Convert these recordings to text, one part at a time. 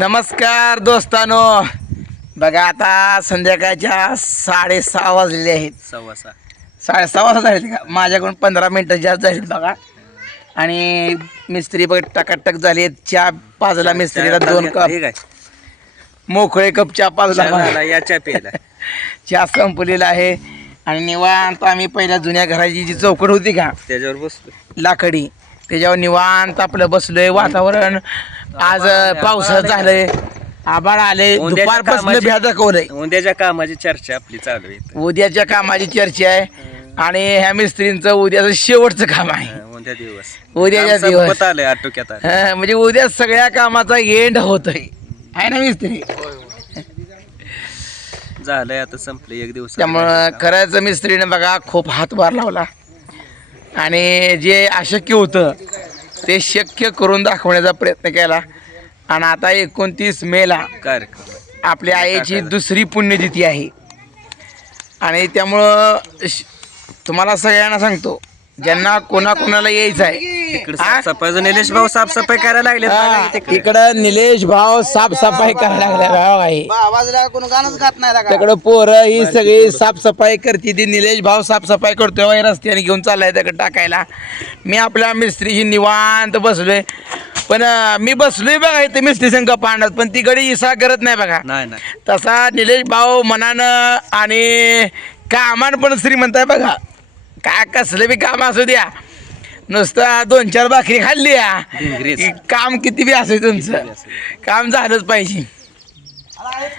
नमस्कार दोस्तानो. बघा आता संध्याकाळच्या साडेसहा वाजलेले आहेत. सव्वा सहा साडेसहा वाजता झाले का? माझ्याकडून पंधरा मिनटं जास्त झालीत बघा. आणि मिस्त्री बघ टकाटक झाली चहा पाजला मिस्त्रीला दोन कप. मोकळे कप चहा पाजला झाला, या चहा प्यायला. चहा संपलेला आहे. आणि निवांत आम्ही पहिल्या जुन्या घराची जी चौकट होती का? त्याच्यावर बसतो लाकडी. त्याच्यावर निवांत आपलं बसलोय वातावरण आज पावसाळ्यात झालंय आबाळ आले उद्याच्या दुपारपासून कामाची- भ्या दाखवलंय. उद्याच्या कामाची चर्चा आपली चालू आहे. उद्याच्या कामाची चर्चा आहे. आणि ह्या मिस्त्रींचं उद्याचं शेवटचं काम आहे. उद्या दिवस. उद्याच्या दिवस. आलंय आटोक्यात हं, म्हणजे उद्या सगळ्या कामाचा एंड होतोय. आहे ना मिस्त्री? झालंय आता संपलं. एक दिवस त्यामुळं खरंच मिस्त्रीने बघा खूप हातभार लावला. आणि जे अशक्य होतं ते शक्य करून दाखवण्याचा प्रयत्न केला. आणि आता एकोणतीस मेला आपल्या आईची दुसरी पुण्यतिथी आहे. आणि त्यामुळं तुम्हाला सगळ्यांना सांगतो ज्यांना कोणाकोणाला यायचं आहे तिकडे निलेश भाऊ साफसफाई करायला लागले इकडं निलेश भाव साफसफाई करायला लागला भाव आहे आवाजला कोण गाणंच गात नाही लागा तिकडं पोरं ही सगळी साफसफाई करते ती निलेश भाव साफसफाई करतोय वय रस्त्याने घेऊन चाललाय तिकडे टाकायला. मी आपल्या मिस्त्रीशी निवांत बसलोय. पण अं, मी बसलोय बघा इथे मिस्त्री संघ पाहण्यात पण ती गडी इसा करत नाही बघा. नाही नाही. तसा निलेश भाऊ मनानं आणि कामान पण श्रीमंत आहे बघा. काय कसलं बी काम असू द्या. नुसतं दोन चार भाकरी खाल्ली या. काम किती बी असू तुमचं. काम झालंच पाहिजे.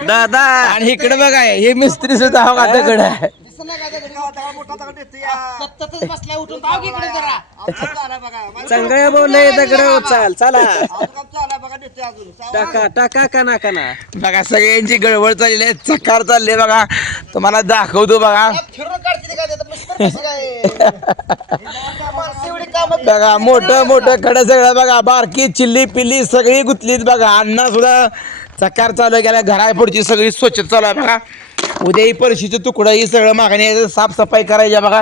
दादा. आणि इकडे बघा हे मिस्त्री सुद्धा हा माझ्याकडे. आहे बसलाय उठून धाव की इकडे जरा चांगल्या बोलले दगड चाल चला. टाका टाका का ना का ना? बघा सगळ्यांची गडबड चाललेली आहे चकार चालले बघा. तुम्हाला दाखवतो बघा. फिरून काढते ते काय देतात मिस्टर कसं काय? माणसं एवढी कामं बघा मोठं मोठं कडं सगळं बघा बारकी चिल्ली पिल्ली सगळी गुतलीत बघा. अण्णा सुद्धा चकार चालू आहे घरापुढची सगळी स्वच्छता चालू आहे बघा. उद्या ही परशीचं तुकडं ही सगळं मागणी साफसफाई करायची आहे बघा.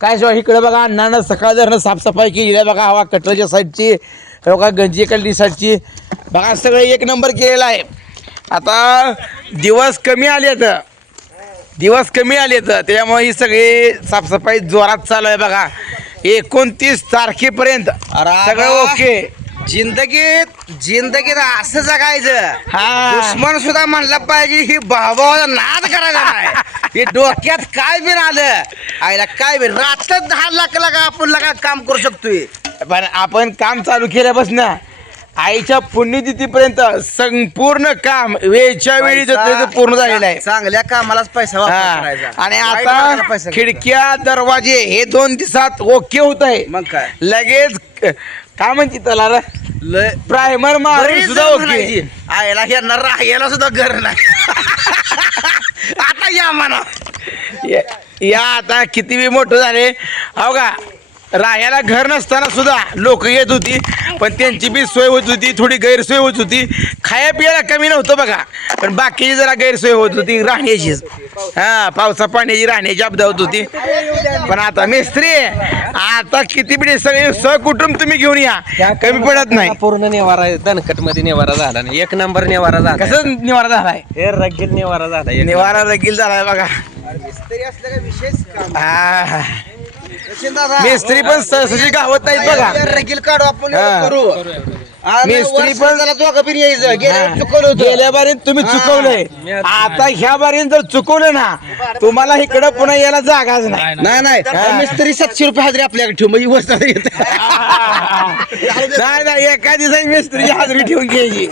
काय शिवाय इकडं बघा अण्णानं सकाळ धरणं साफसफाई केली आहे बघा हवा कटरच्या साईडची बघा गंजी साईडची. बघा सगळं एक नंबर केलेला आहे. आता दिवस कमी आले तर दिवस कमी आले तर त्यामुळे ही सगळी साफसफाई जोरात चालू आहे बघा. एकोणतीस तारखेपर्यंत. सगळं ओके. जिंदगीत जिंदगीत असं जगायचं. हा. दुश्मन सुद्धा म्हणलं पाहिजे ही भावाला नाद करायचा नाही. हे डोक्यात काय बी आलं आईला काय बी रात्र दहा लाख लागा आपण लागा काम करू शकतोय? पण आपण काम चालू केल्यापासून आईच्या पुण्यतिथीपर्यंत संपूर्ण काम वेळच्या वेळी त्याचं पूर्ण झालेलं आहे. चांगल्या कामालाच पैसा वापर हा. करायचा आणि वाईट कामाला आता पैसा खिडक्या दरवाजे हे दोन दिवसात ओके होत आहे. मग काय? लगेच काय म्हणते त्याला रे? लय प्रायमर मारून बरीच सुद्धा जण ओके. आईला यांना राहायला सुद्धा घर नाही. आता या म्हणा. या- या आता किती बी मोठं झाले. हो का? राहायला घर नसताना सुद्धा लोक येत होती पण त्यांची बी सोय होत होती थोडी गैरसोय होत होती. खाया पियाला कमी नव्हतं बघा पण बाकीची जरा गैरसोय होत होती राहण्याचीच हा पावसा पाण्याची राहण्याची अपदा होत होती. पण आता मिस्त्री आता किती बी सगळे सहकुटुंब तुम्ही घेऊन या? कमी पडत नाही. पूर्ण निवारा दणकटमध्ये निवारा झाला नाही. एक नंबर निवारा झाला. कसं निवारा झालाय? हे रगील निवारा झाला. निवारा रगील झालाय बघा. तरी असलं का विशेष काम? हा. मिस्त्री पण सहसाची गावत नाहीत बघा. रगील काढू आपण हा. करू. मिस्त्री पण- झाला यायचं. गेल्या हा. वेळी चुकवलं होतं. गेल्या बारीत तुम्ही हा. चुकवलंय. आता ह्या बारीत जर चुकवलं ना तुम्हाला इकडं पुन्हा यायला जागाच नाही. नाही नाही. हा. मिस्त्री सातशे रुपये हजरी आपल्याकडे ठेवू म्हणजे वर्ष येत. नाही नाही. एका दिवसाची मिस्त्रीची हाजरी ठेवून घ्यायची.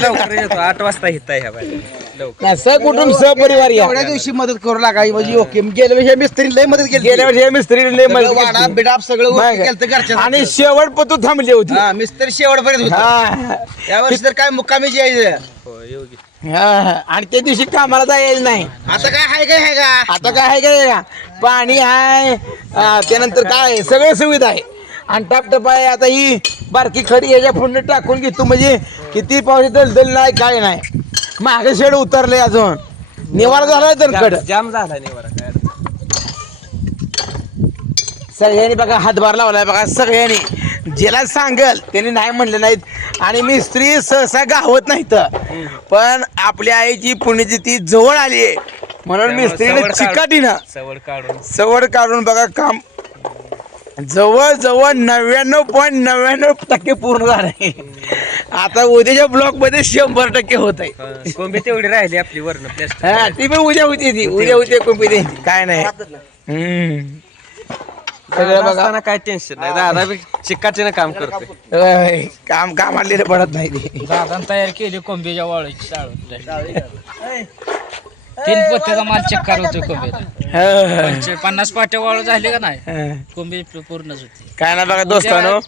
लवकर येतो. आठ वाजता हिता ह्या बाई लवकर. स कुटुंब सहपरिवार या? एवढ्या दिवशी मदत करू लागाय म्हणजे ओके. गेल्या वेळी मिस्त्री लय मदत केली. गेल्या वर्षी मिस्त्री लय मदत सगळं वाडा केली. बिडाप सगळं नाही केलं? घरच्या आणि शेवट पण तू थांबली होती. हा मिस्त्री शेवटपर्यंत होता. हा. या वर्षी तर काय मुक्कामी यायचं हो. हा. आणि त्या दिवशी कामाला जायला नाही. आता काय हाय काय हाय का? आता काय आहे काय का पाणी आहे हा, त्यानंतर काय आहे? सगळ्या सुविधा आहे. आणि टापटप आहे आता ही बारकी खडी ह्याच्या पुढे टाकून घेतो म्हणजे किती पावशी दलदल नाही काय नाही. मागे शेड उतरले अजून. निवारा झाला तर जाम- जाम झाला निवारा काय अडचण सगळ्यांनी बघा हातभार लावलाय बघा सगळ्यांनी. ज्याला सांगल त्यांनी नाही म्हणलं नाहीत. आणि मिस्त्री सहसा गावत नाहीत. पण आपल्या आईची पुण्यतिथी जवळ आली आहे. म्हणून त्यामुळे मिस्त्रीने सवड काढ- चिकाटीनं सवड काढून. सवड काढून बघा काम जवळ जवळ नव्याण्णव पॉईंट नव्याण्णव टक्के पूर्ण झालंय. आता उद्याच्या ब्लॉकमध्ये शंभर टक्के होत आहे. कोंबी तेवढी राहिली आपली वरण हा ती पण उद्या होती ती. उद्या होते कोणती द्यायची काय नाही. हम्म. सगळं बघा. असताना काय टेन्शन नाही. दादा बी चिकाटीनं काम करतोय. होय, काम काम आणलेलं पडत नाही ते. दादान तयार केली कोंबीच्या वाळूची तीन पत्त्याचा माल चक्कार होतो कोंबीला हा, पंच- पन्नास पाट्या वाळू झाले का नाही. कोंबी पूर्णच होती. काय ना बघा दोस्तानो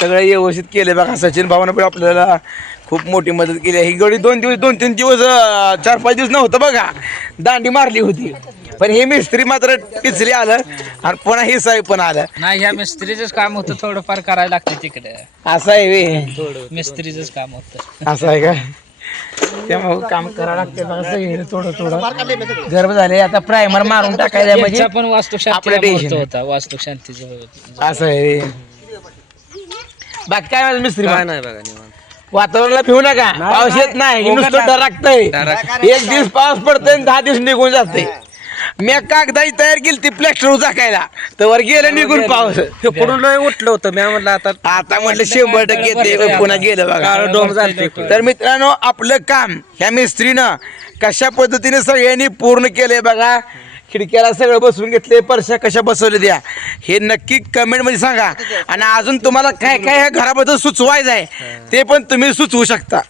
सगळं व्यवस्थित केले बघा. सचिन भावानं पण आपल्याला खूप मोठी मदत केली. ही गडी दोन दिवस दोन तीन दिवस अं, चार पाच दिवस नव्हतं बघा. दांडी मारली होती. पण हे मिस्त्री मात्र टिचली आलं आणि पुन्हा हे साहेब पण आलं. नाही ह्या मिस्त्रीच काम होतं. थोडंफार करायला लागते तिकडे. असं आहे वे मिस्त्रीच काम होतं. असं आहे का? त्यामुळे काम करावं लागते बघा सगळीकडे थोडं थोडं. गर्भ झाले आता प्रायमर मारून टाकायला म्हणजे यांचा पण वास्तू आपलं शांती. होता वास्तू शांतीचं असं आहे बाकी काय म्हणत मिस्त्री काय? नाही बघा निवांत. वातावरणाला भिवू नका. पाऊस येत नाही. हे नुसतं एक दिवस पाऊस पडतोय आणि दहा दिवस निघून जाते मी कागदाची तयार केली ती प्लॅस्टर टाकायला तर गेलं निघून पाऊस. हे पुढून लय उठलं होतं? मी म्हणलं आता आता म्हटलं शंभर टक्के ते पुन्हा गेलं बघा. डोम झालं तर मित्रांनो आपलं काम ह्या मिस्त्रीनं कशा पद्धतीने सगळ्यांनी पूर्ण केलंय बघा. खिडक्याला सगळं बसवून घेतले परशा कशा बसवल्या द्या हे नक्की कमेंटमध्ये सांगा. आणि अजून तुम्हाला काय काय ह्या घराबद्दल सुचवायचं आहे ते पण तुम्ही सुचवू शकता.